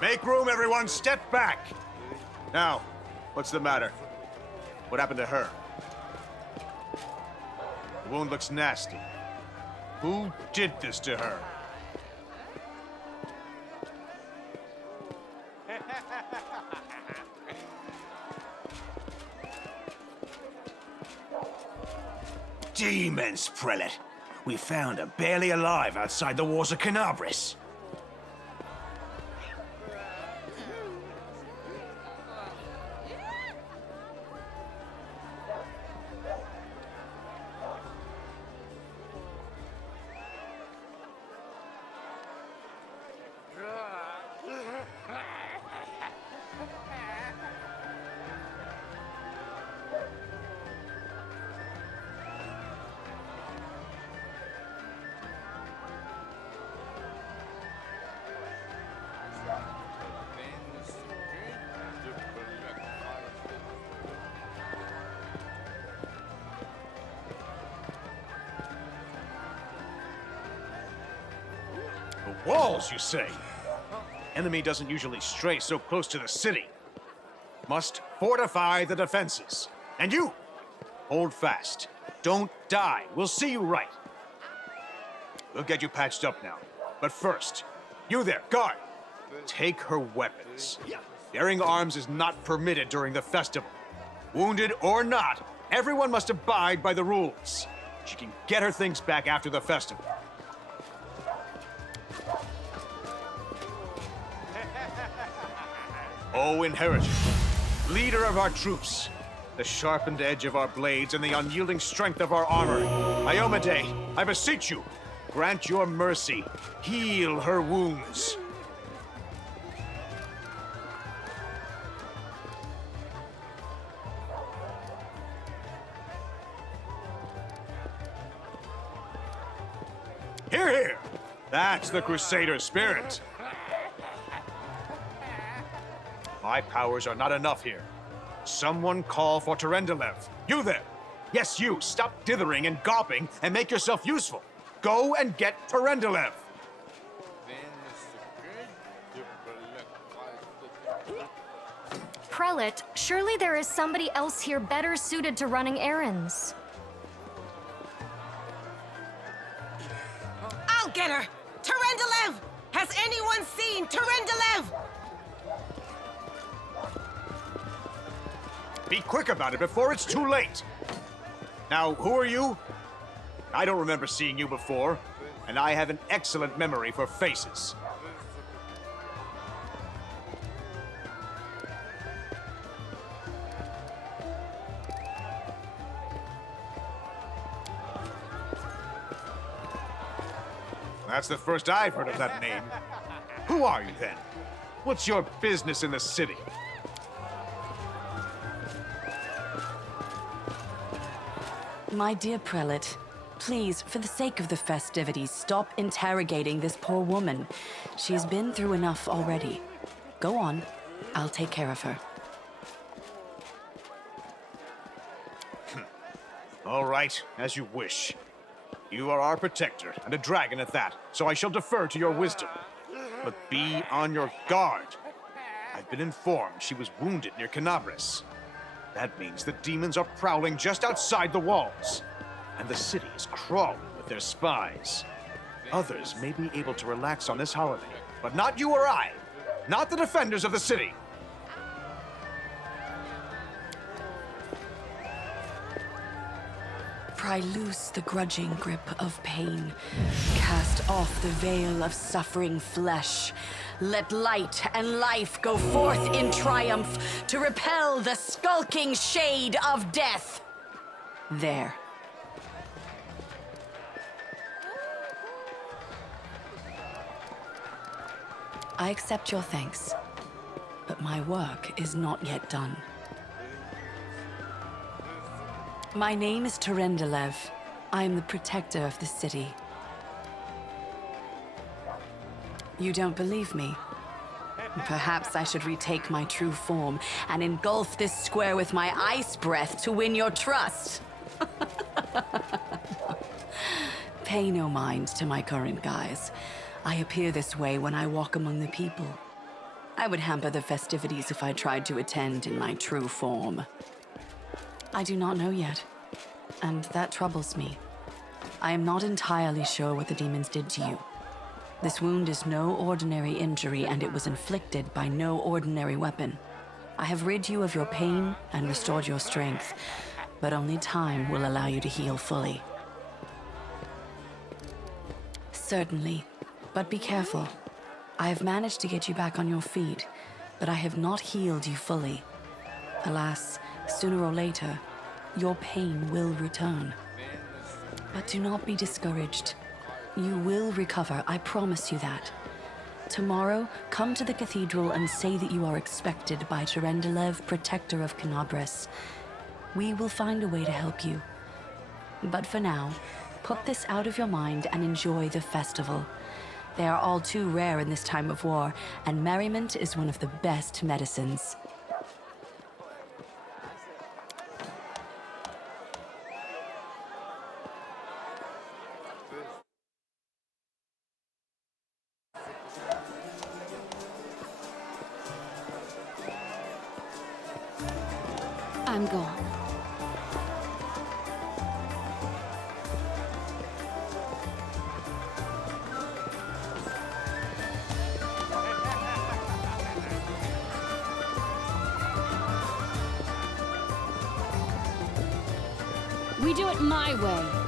Make room, everyone. Step back. Now, what's the matter? What happened to her? The wound looks nasty. Who did this to her? Demons, Prelate. We found her barely alive outside the walls of Canabris. The walls, you say? Enemy doesn't usually stray so close to the city. Must fortify the defenses. And you, hold fast. Don't die. We'll see you right. We'll get you patched up now. But first, you there, guard. Take her weapons. Bearing arms is not permitted during the festival. Wounded or not, everyone must abide by the rules. She can get her things back after the festival. O Inheritor, leader of our troops, the sharpened edge of our blades and the unyielding strength of our armor, Iomade, I beseech you, grant your mercy, heal her wounds. Hear, hear! That's the Crusader spirit. My powers are not enough here. Someone call for Terendelev. You there! Yes, you! Stop dithering and gawping and make yourself useful. Go and get Terendelev! Prelate, surely there is somebody else here better suited to running errands. I'll get her! Terendelev! Has anyone seen Terendelev? Be quick about it before it's too late. Now, who are you? I don't remember seeing you before, and I have an excellent memory for faces. That's the first I've heard of that name. Who are you, then? What's your business in the city? My dear Prelate, please, for the sake of the festivities, stop interrogating this poor woman. She's been through enough already. Go on. I'll take care of her. All right, as you wish. You are our protector, and a dragon at that, so I shall defer to your wisdom. But be on your guard. I've been informed she was wounded near Canabris. That means the demons are prowling just outside the walls, and the city is crawling with their spies. Others may be able to relax on this holiday, but not you or I, not the defenders of the city. Pry loose the grudging grip of pain. Cast off the veil of suffering flesh. Let light and life go forth in triumph to repel the skulking shade of death. There. I accept your thanks, but my work is not yet done. My name is Terendelev. I am the protector of the city. You don't believe me? Perhaps I should retake my true form and engulf this square with my ice breath to win your trust. Pay no mind to my current guise. I appear this way when I walk among the people. I would hamper the festivities if I tried to attend in my true form. I do not know yet, and that troubles me. I am not entirely sure what the demons did to you. This wound is no ordinary injury, and it was inflicted by no ordinary weapon. I have rid you of your pain and restored your strength, but only time will allow you to heal fully. Certainly, but be careful. I have managed to get you back on your feet, but I have not healed you fully. Alas, sooner or later, your pain will return. But do not be discouraged. You will recover, I promise you that. Tomorrow, come to the cathedral and say that you are expected by Terendelev, Protector of Canabris. We will find a way to help you. But for now, put this out of your mind and enjoy the festival. They are all too rare in this time of war, and merriment is one of the best medicines. I'm gone. We do it my way.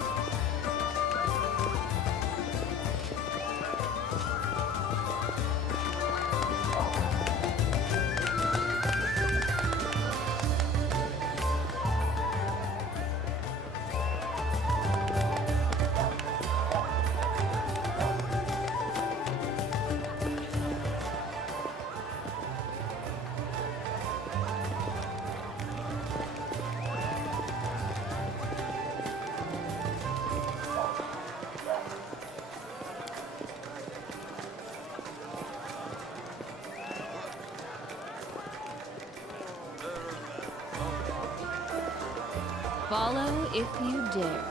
Follow if you dare.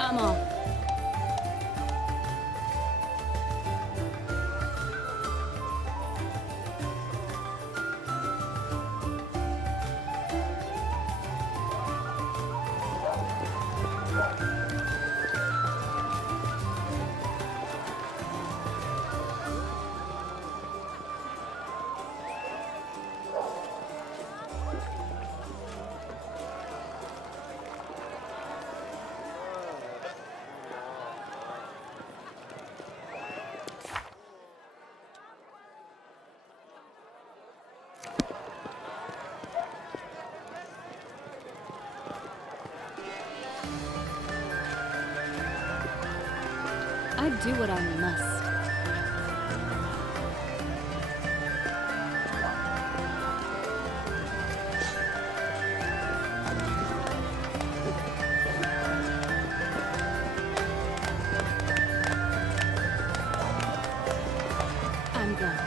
I'm off. I do what I must. I'm gone.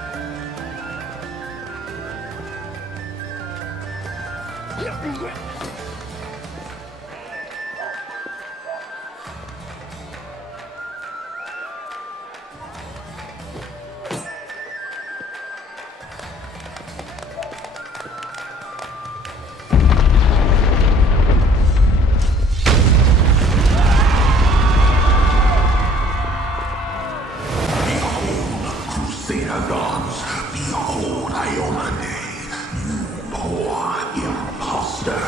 Behold Iona Day, you poor imposter.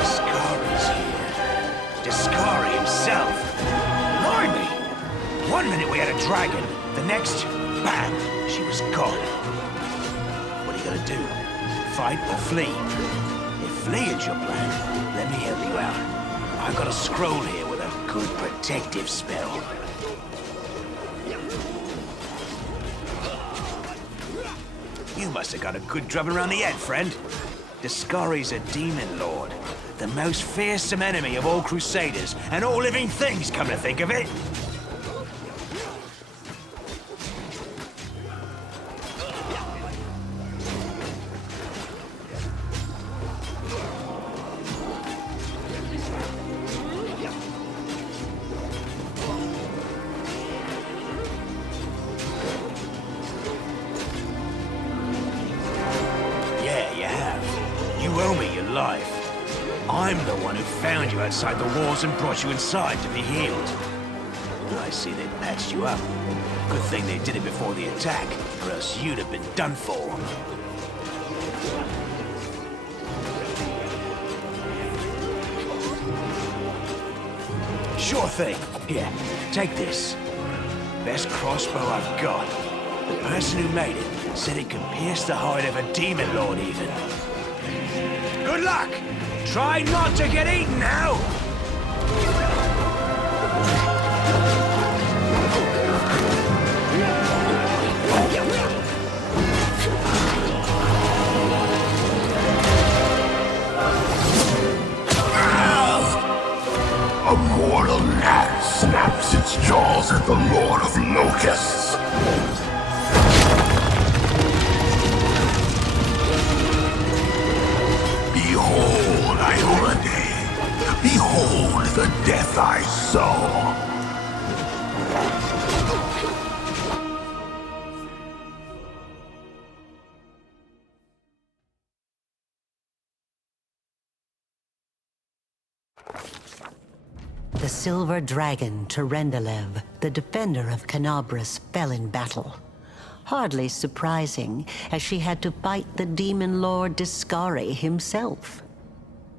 Discari's here. Discari himself. Blimey! One minute we had a dragon, the next, bam, she was gone. What are you gonna do? Fight or flee? If flee is your plan, let me help you out. I've got a scroll here with a good protective spell. You must have got a good drubbing around the head, friend. Discari's a demon lord. The most fearsome enemy of all crusaders and all living things, come to think of it. You owe me your life. I'm the one who found you outside the walls and brought you inside to be healed. I see they patched you up. Good thing they did it before the attack, or else you'd have been done for. Sure thing. Here, take this. Best crossbow I've got. The person who made it said it could pierce the heart of a demon lord even. Good luck! Try not to get eaten now! A mortal gnat snaps its jaws at the Lord of Locusts. Behold, Iolade. Behold the death I saw. The silver dragon, Terendelev, the defender of Canabras, fell in battle. Hardly surprising, as she had to fight the demon lord Discari himself.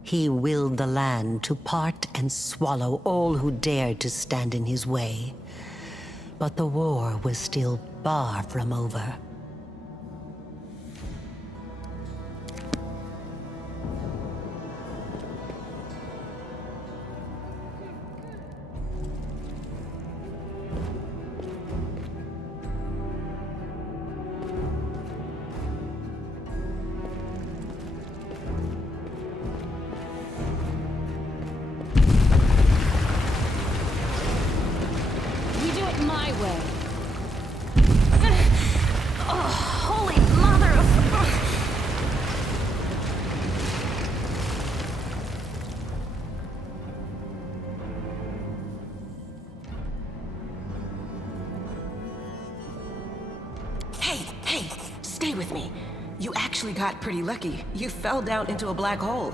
He willed the land to part and swallow all who dared to stand in his way. But the war was still far from over. My way. Oh, holy mother of... Hey, stay with me. You actually got pretty lucky. You fell down into a black hole.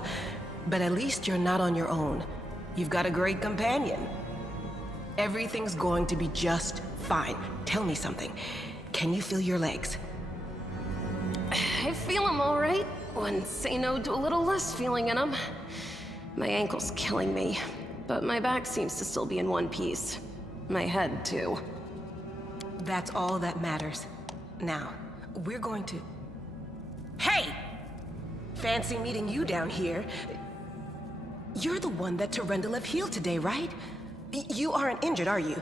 But at least you're not on your own. You've got a great companion. Everything's going to be just fine. Tell me something. Can you feel your legs? I feel them all right. Wouldn't say no to a little less feeling in them. My ankle's killing me, but my back seems to still be in one piece. My head, too. That's all that matters. Now, we're going to... Hey! Fancy meeting you down here. You're the one that Terendelev healed today, right? You aren't injured, are you?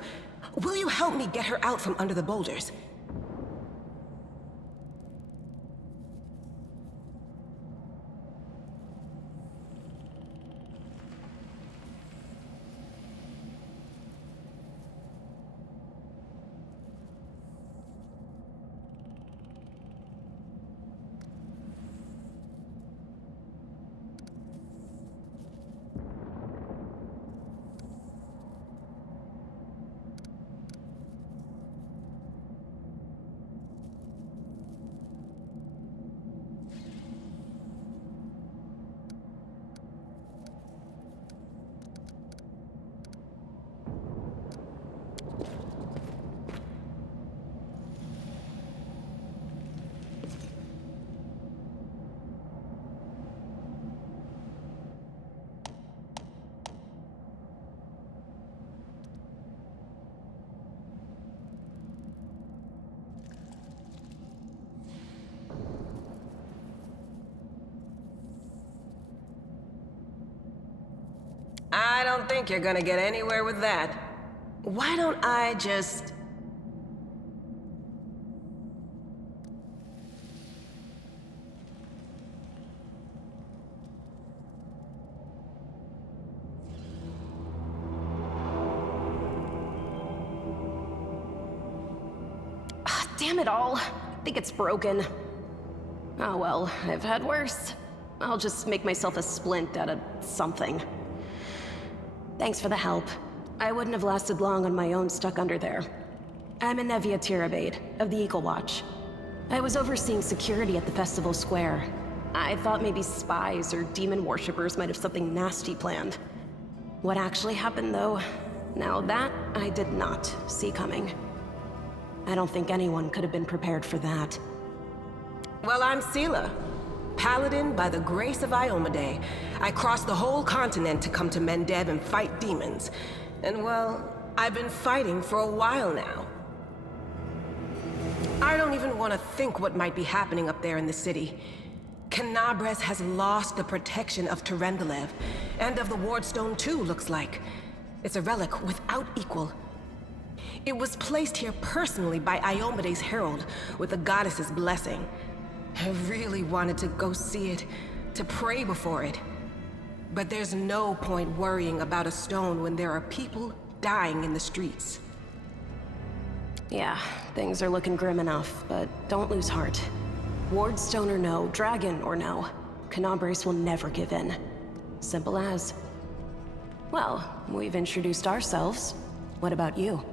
Will you help me get her out from under the boulders? I don't think you're gonna get anywhere with that. Why don't I just... Damn it all. I think it's broken. Oh well, I've had worse. I'll just make myself a splint out of something. Thanks for the help. I wouldn't have lasted long on my own stuck under there. I'm Anevia Tirabade, of the Eagle Watch. I was overseeing security at the festival square. I thought maybe spies or demon worshippers might have something nasty planned. What actually happened, though? Now that I did not see coming. I don't think anyone could have been prepared for that. Well, I'm Sela. Paladin by the grace of Iomade. I crossed the whole continent to come to Mendev and fight demons. And well, I've been fighting for a while now. I don't even want to think what might be happening up there in the city. Canabres has lost the protection of Terendelev, and of the Wardstone too, looks like. It's a relic without equal. It was placed here personally by Iomade's herald, with the goddess's blessing. I really wanted to go see it, to pray before it. But there's no point worrying about a stone when there are people dying in the streets. Yeah, things are looking grim enough, but don't lose heart. Wardstone or no, dragon or no, Canabres will never give in. Simple as. Well, we've introduced ourselves. What about you?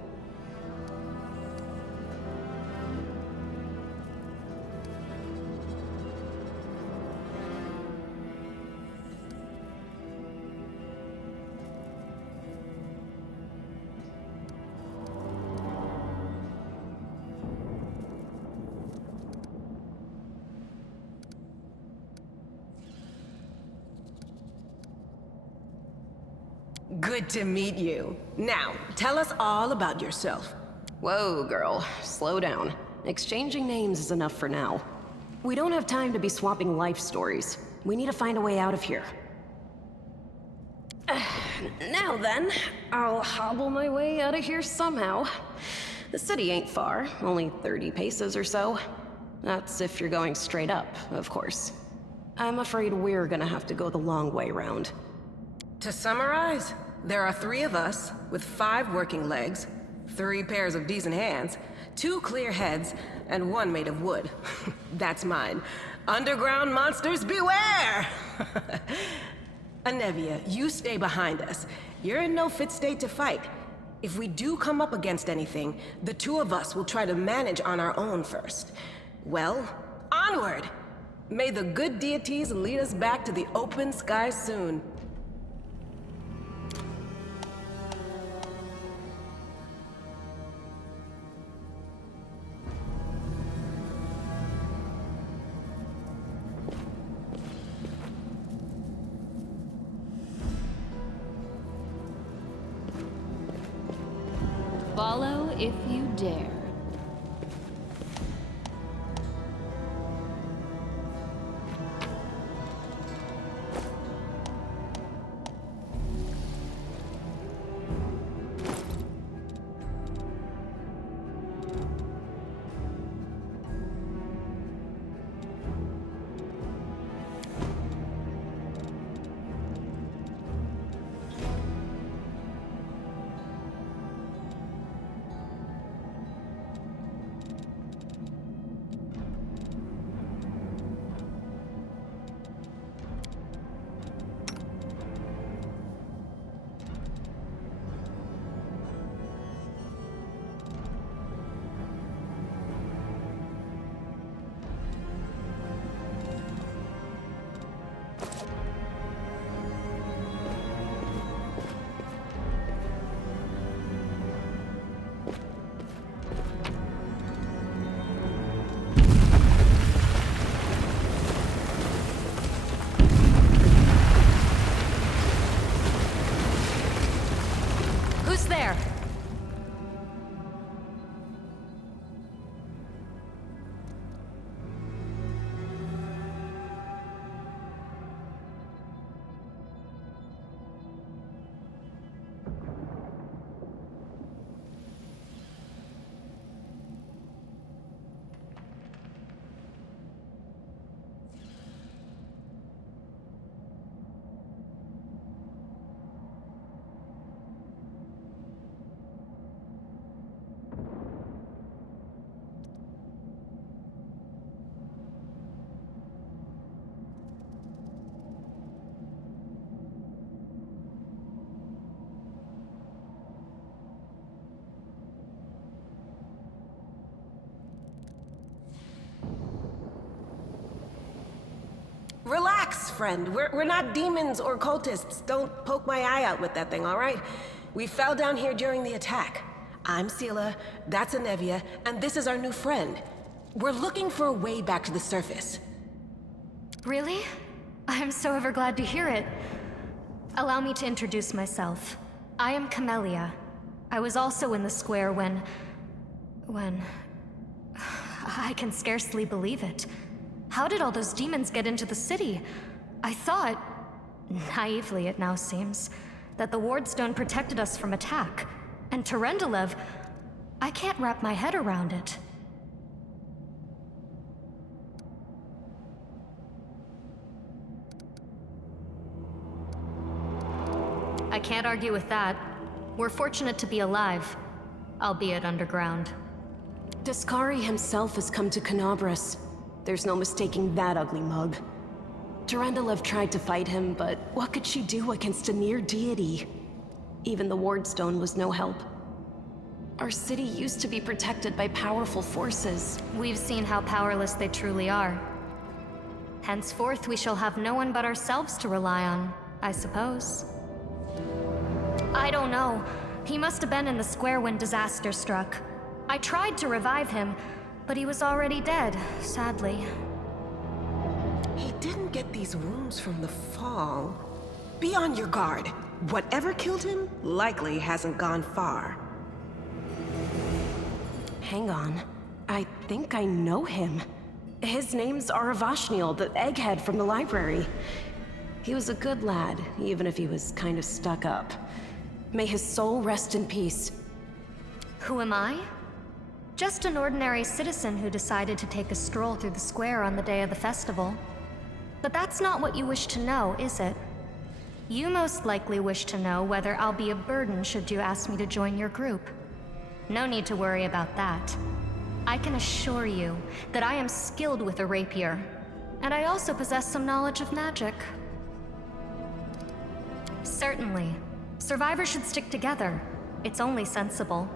Good to meet you. Now, tell us all about yourself. Whoa, girl. Slow down. Exchanging names is enough for now. We don't have time to be swapping life stories. We need to find a way out of here. Now then, I'll hobble my way out of here somehow. The city ain't far, only 30 paces or so. That's if you're going straight up, of course. I'm afraid we're gonna have to go the long way round. To summarize, there are 3 of us, with 5 working legs, 3 pairs of decent hands, 2 clear heads, and 1 made of wood. That's mine. Underground monsters beware! Anevia, you stay behind us. You're in no fit state to fight. If we do come up against anything, the 2 of us will try to manage on our own first. Well, onward! May the good deities lead us back to the open sky soon. Follow if you dare. friend. We're not demons or cultists. Don't poke my eye out with that thing, all right? We fell down here during the attack. I'm Sela, that's Anevia, and this is our new friend. We're looking for a way back to the surface. Really? I'm so ever glad to hear it. Allow me to introduce myself. I am Camellia. I was also in the square when... I can scarcely believe it. How did all those demons get into the city? I thought, naively it now seems, that the Wardstone protected us from attack. And Terendelev, I can't wrap my head around it. I can't argue with that. We're fortunate to be alive, albeit underground. Daskari himself has come to Canabras. There's no mistaking that ugly mug. Terendelev tried to fight him, but what could she do against a near deity? Even the Wardstone was no help. Our city used to be protected by powerful forces. We've seen how powerless they truly are. Henceforth, we shall have no one but ourselves to rely on, I suppose. I don't know. He must have been in the square when disaster struck. I tried to revive him, but he was already dead, sadly. He didn't get these wounds from the fall. Be on your guard. Whatever killed him likely hasn't gone far. Hang on. I think I know him. His name's Aravashniel, the egghead from the library. He was a good lad, even if he was kind of stuck up. May his soul rest in peace. Who am I? Just an ordinary citizen who decided to take a stroll through the square on the day of the festival. But that's not what you wish to know, is it? You most likely wish to know whether I'll be a burden should you ask me to join your group. No need to worry about that. I can assure you that I am skilled with a rapier, and I also possess some knowledge of magic. Certainly. Survivors should stick together. It's only sensible.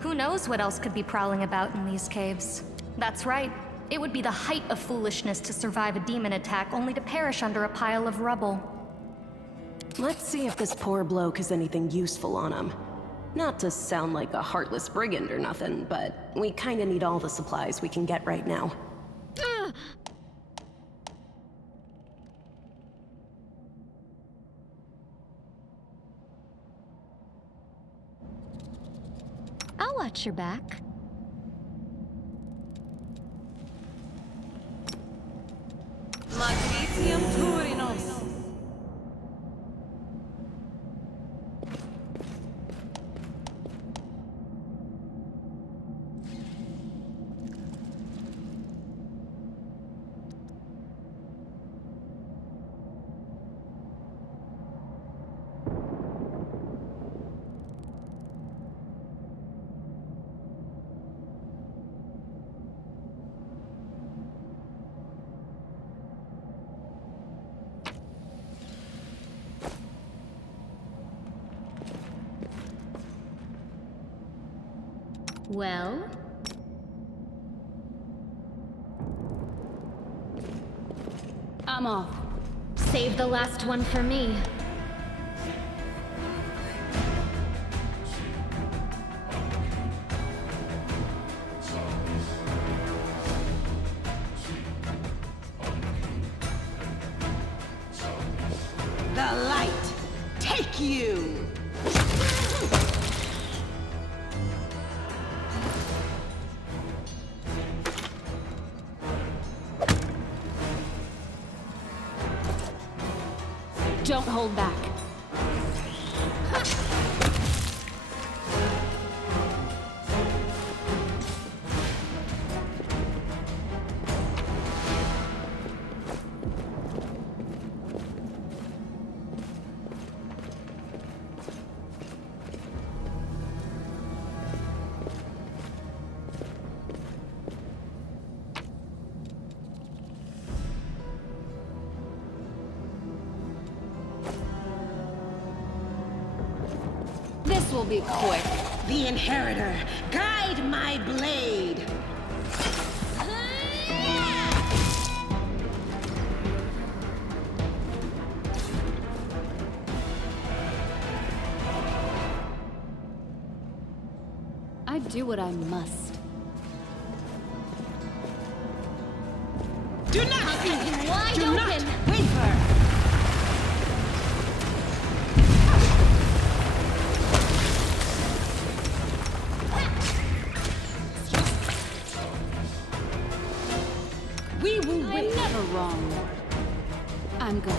Who knows what else could be prowling about in these caves? That's right. It would be the height of foolishness to survive a demon attack only to perish under a pile of rubble. Let's see if this poor bloke has anything useful on him. Not to sound like a heartless brigand or nothing, but we kinda need all the supplies we can get right now. I'll watch your back. Magnesium Turinos. Well? I'm off. Save the last one for me. The light, take you! Don't hold back. This will be quick. The Inheritor, guide my blade! do what I must. Do not Wide do open! not waver! We will win. I'm never wrong. I'm going.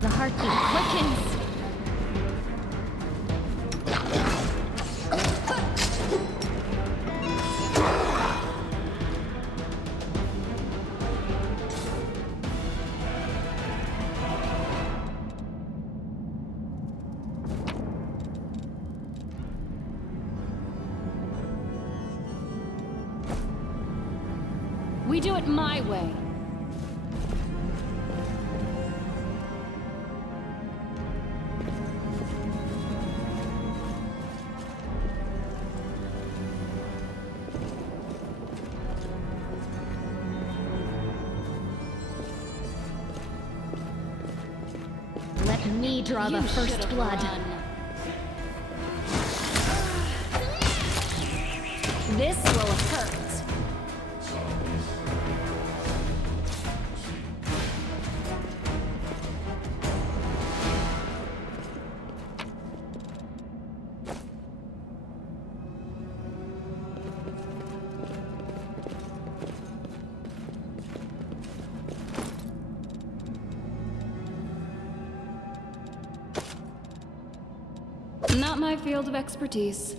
The heartbeat quickens. We do it my way. Let me draw the first blood. This will hurt. Not my field of expertise.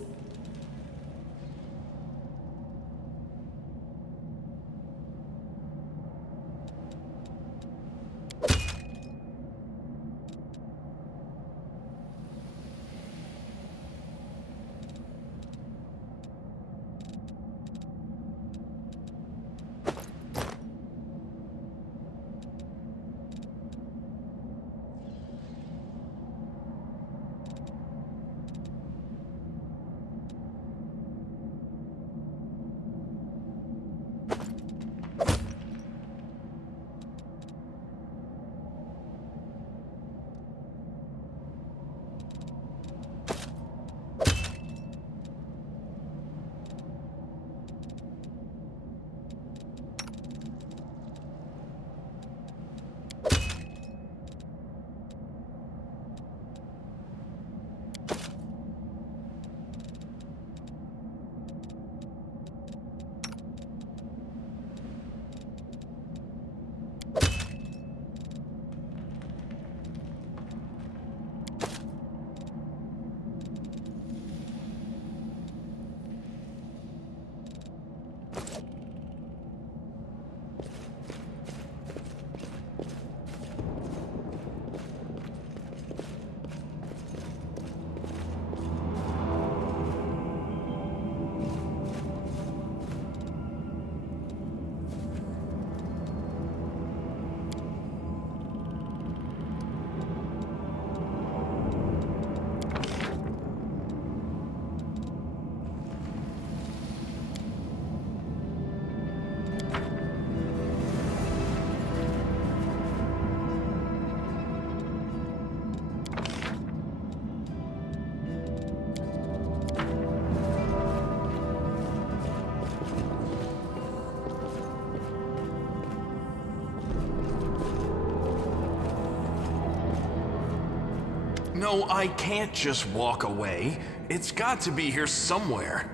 No, I can't just walk away. It's got to be here somewhere.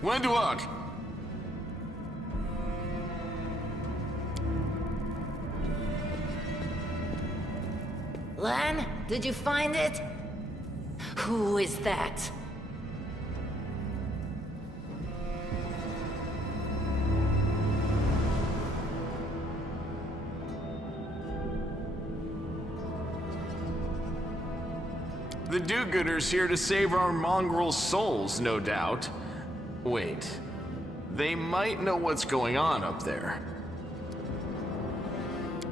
Wenduok! Lan, did you find it? Who is that? The do-gooders here to save our mongrel souls, no doubt. Wait, they might know what's going on up there.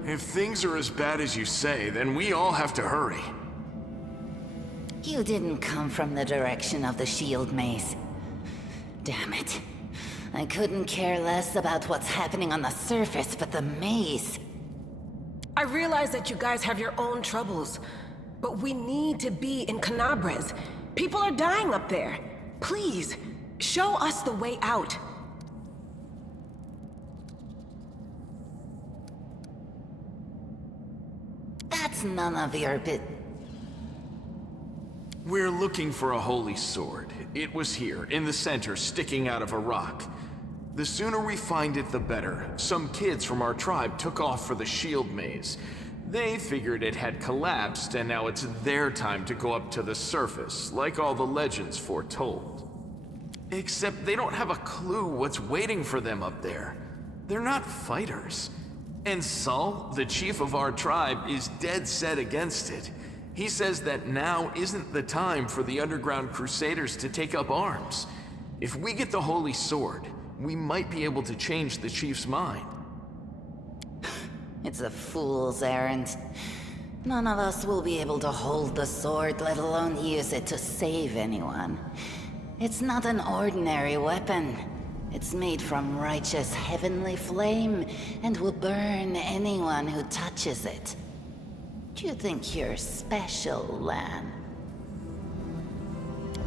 If things are as bad as you say, then we all have to hurry. You didn't come from the direction of the shield maze. Damn it. I couldn't care less about what's happening on the surface, but the maze... I realize that you guys have your own troubles, but we need to be in Canabres. People are dying up there. Please, show us the way out. That's none of your We're looking for a holy sword. It was here, in the center, sticking out of a rock. The sooner we find it, the better. Some kids from our tribe took off for the shield maze. They figured it had collapsed, and now it's their time to go up to the surface, like all the legends foretold. Except they don't have a clue what's waiting for them up there. They're not fighters. And Saul, the chief of our tribe, is dead set against it. He says that now isn't the time for the underground crusaders to take up arms. If we get the holy sword, we might be able to change the chief's mind. It's a fool's errand. None of us will be able to hold the sword, let alone use it to save anyone. It's not an ordinary weapon. It's made from righteous heavenly flame, and will burn anyone who touches it. Do you think you're special, Lan?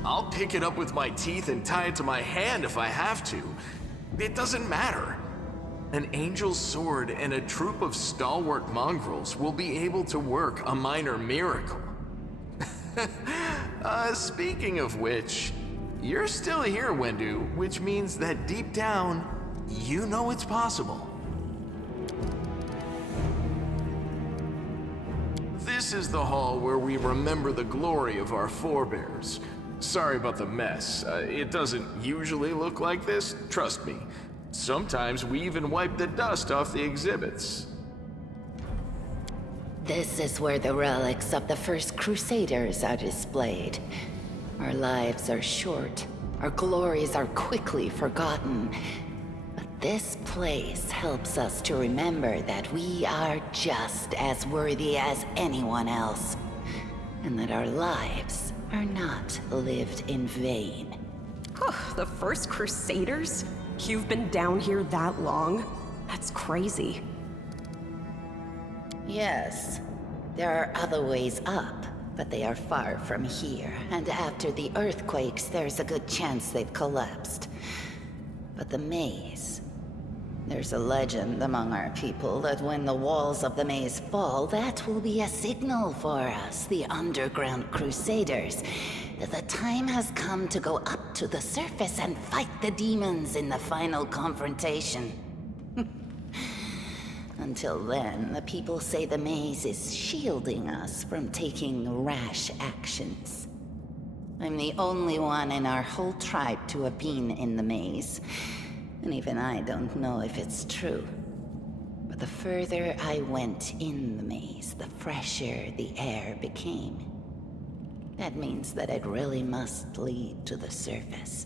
I'll pick it up with my teeth and tie it to my hand if I have to. It doesn't matter. An angel's sword and a troop of stalwart mongrels will be able to work a minor miracle. Speaking of which, you're still here, Wendu, which means that deep down, you know it's possible. This is the hall where we remember the glory of our forebears. Sorry about the mess. It doesn't usually look like this, trust me. Sometimes we even wipe the dust off the exhibits. This is where the relics of the first Crusaders are displayed. Our lives are short. Our glories are quickly forgotten. But this place helps us to remember that we are just as worthy as anyone else. And that our lives are not lived in vain. The first Crusaders? You've been down here that long? That's crazy. Yes, there are other ways up, but they are far from here. And after the earthquakes, there's a good chance they've collapsed. But the maze... There's a legend among our people that when the walls of the maze fall, that will be a signal for us, the underground crusaders, that the time has come to go up to the surface and fight the demons in the final confrontation. Until then, the people say the maze is shielding us from taking rash actions. I'm the only one in our whole tribe to have been in the maze. And even I don't know if it's true. But the further I went in the maze, the fresher the air became. That means that it really must lead to the surface.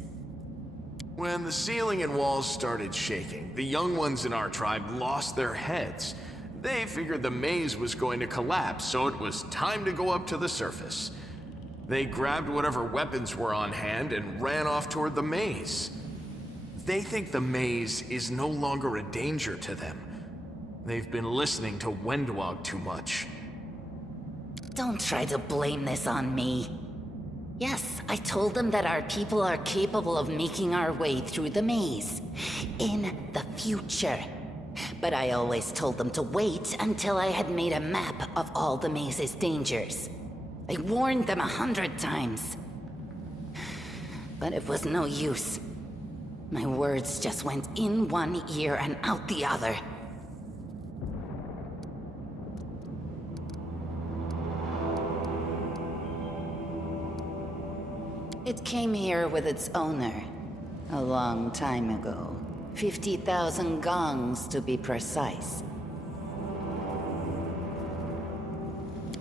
When the ceiling and walls started shaking, the young ones in our tribe lost their heads. They figured the maze was going to collapse, so it was time to go up to the surface. They grabbed whatever weapons were on hand and ran off toward the maze. They think the maze is no longer a danger to them. They've been listening to Wendwag too much. Don't try to blame this on me. Yes, I told them that our people are capable of making our way through the maze. In the future. But I always told them to wait until I had made a map of all the maze's dangers. I warned them 100 times. But it was no use. My words just went in one ear and out the other. It came here with its owner, a long time ago. 50,000 gongs to be precise.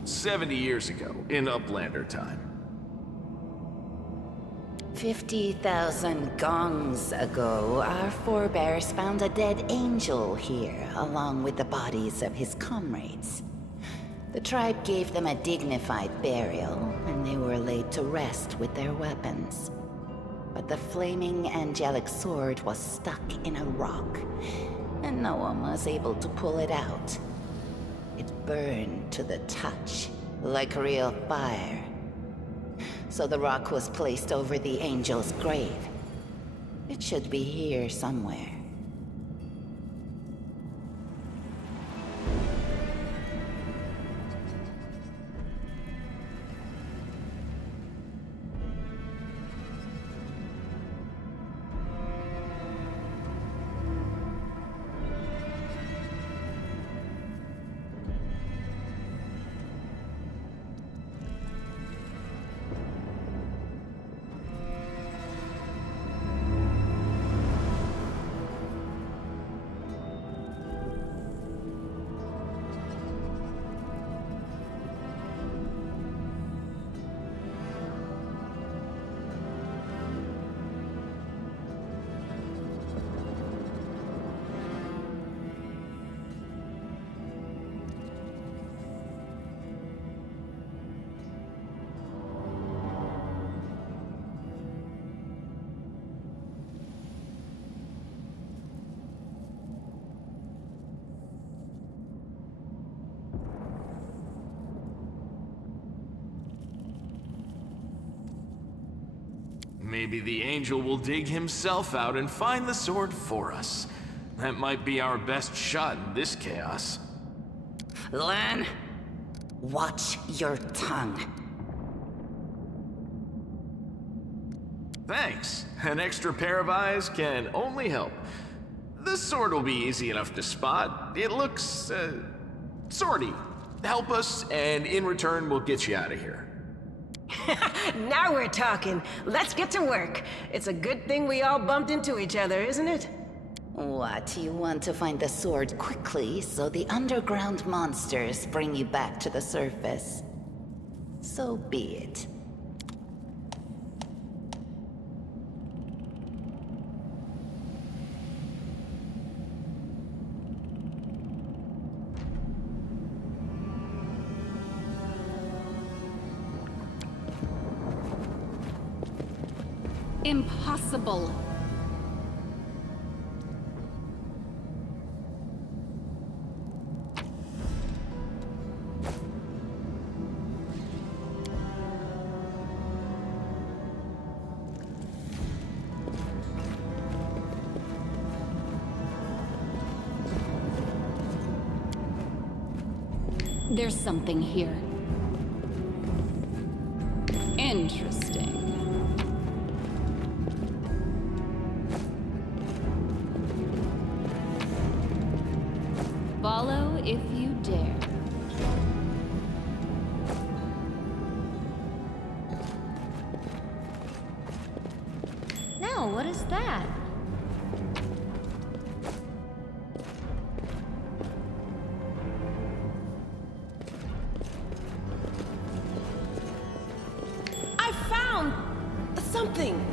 70 years ago, in Uplander time. 50,000 gongs ago, our forebears found a dead angel here, along with the bodies of his comrades. The tribe gave them a dignified burial, and they were laid to rest with their weapons. But the flaming angelic sword was stuck in a rock, and no one was able to pull it out. It burned to the touch, like real fire. So the rock was placed over the angel's grave. It should be here somewhere. Maybe the angel will dig himself out and find the sword for us. That might be our best shot in this chaos. Lan, watch your tongue. Thanks. An extra pair of eyes can only help. The sword will be easy enough to spot. It looks, swordy. Help us, and in return, we'll get you out of here. Now we're talking. Let's get to work. It's a good thing we all bumped into each other, isn't it? What, you want to find the sword quickly so the underground monsters bring you back to the surface? So be it. Impossible. There's something here. Interesting. Follow if you dare. No, what is that? I found something.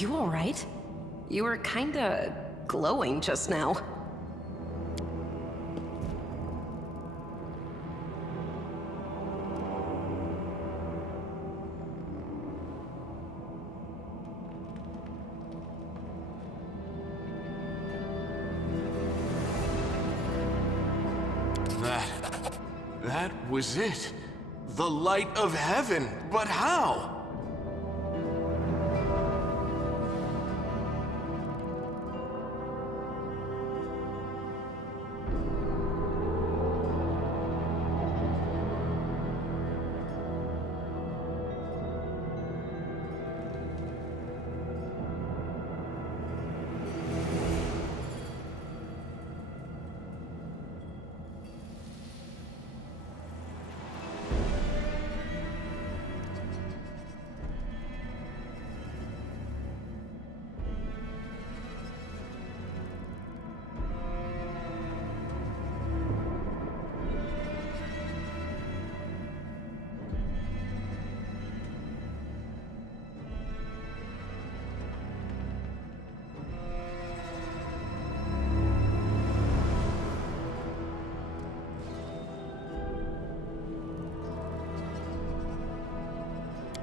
you alright? You were kinda glowing just now. That was it. The light of heaven. But how?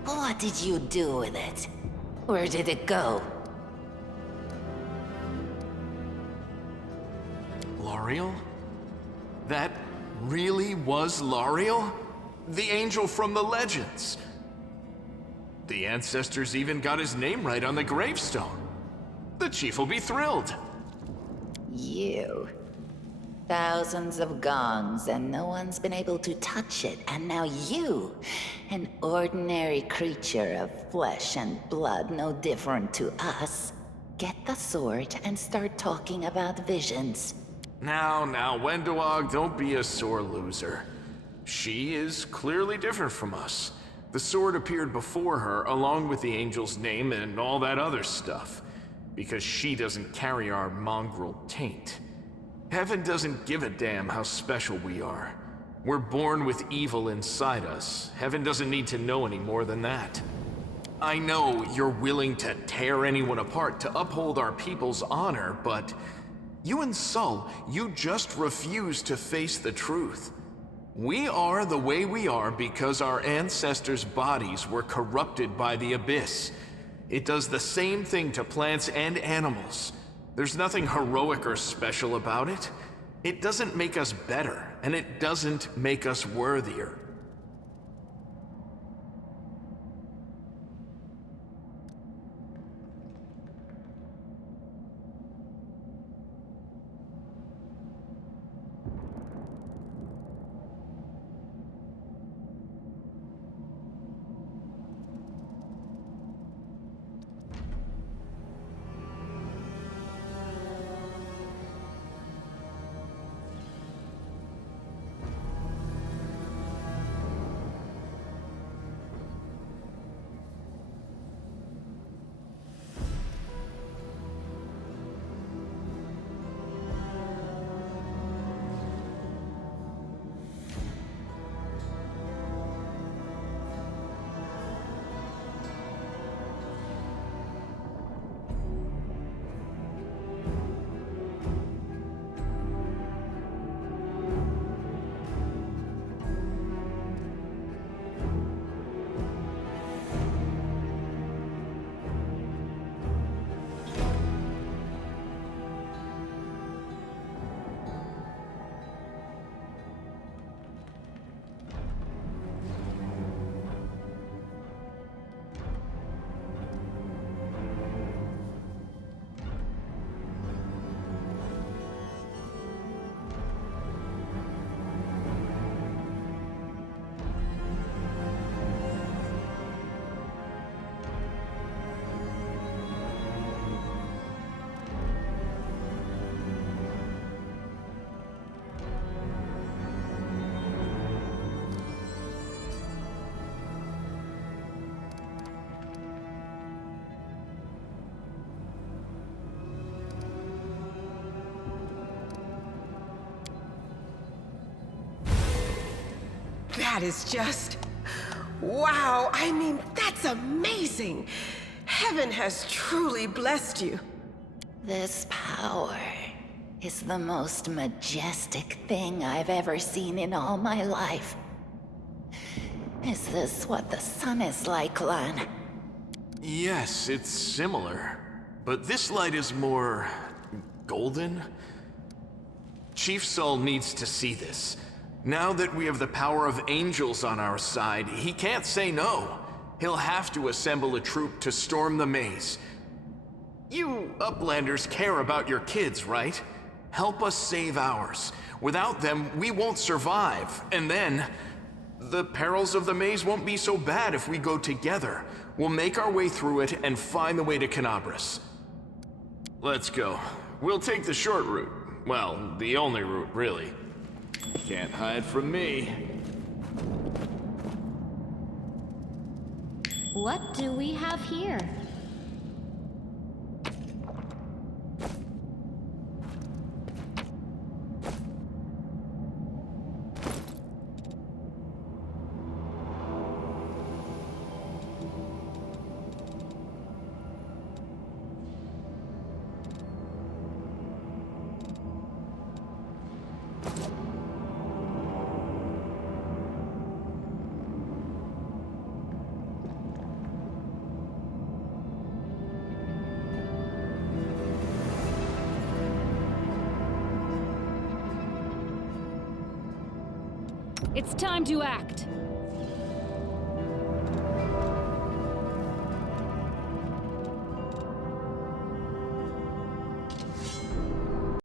What did you do with it? Where did it go? L'Ariel? That really was L'Ariel? The angel from the legends. The ancestors even got his name right on the gravestone. The chief will be thrilled. You. Thousands of gongs and no one's been able to touch it, and now you, an ordinary creature of flesh and blood no different to us, get the sword and start talking about visions. Now, Wendoag, don't be a sore loser. She is clearly different from us. The sword appeared before her, along with the angel's name and all that other stuff, because she doesn't carry our mongrel taint. Heaven doesn't give a damn how special we are. We're born with evil inside us. Heaven doesn't need to know any more than that. I know you're willing to tear anyone apart to uphold our people's honor, but you and Sol, you just refuse to face the truth. We are the way we are because our ancestors' bodies were corrupted by the Abyss. It does the same thing to plants and animals. There's nothing heroic or special about it. It doesn't make us better, and it doesn't make us worthier. That is just... wow, I mean, that's amazing! Heaven has truly blessed you. This power is the most majestic thing I've ever seen in all my life. Is this what the sun is like, Lan? Yes, it's similar. But this light is more... golden? Chief Saul needs to see this. Now that we have the power of angels on our side, he can't say no. He'll have to assemble a troop to storm the maze. You Uplanders care about your kids, right? Help us save ours. Without them, we won't survive. And then, the perils of the maze won't be so bad if we go together. We'll make our way through it and find the way to Canabras. Let's go. We'll take the short route. Well, the only route, really. Can't hide from me. What do we have here? It's time to act.